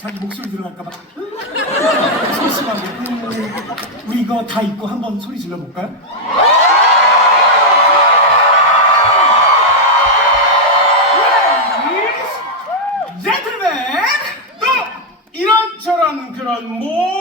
자기 목소리 들어갈까봐 소심하게 음, 우리 이거 다 입고 한번 소리 질러볼까요? 예! 예, 젠틀맨! 너! 이런 저런 그런 뭐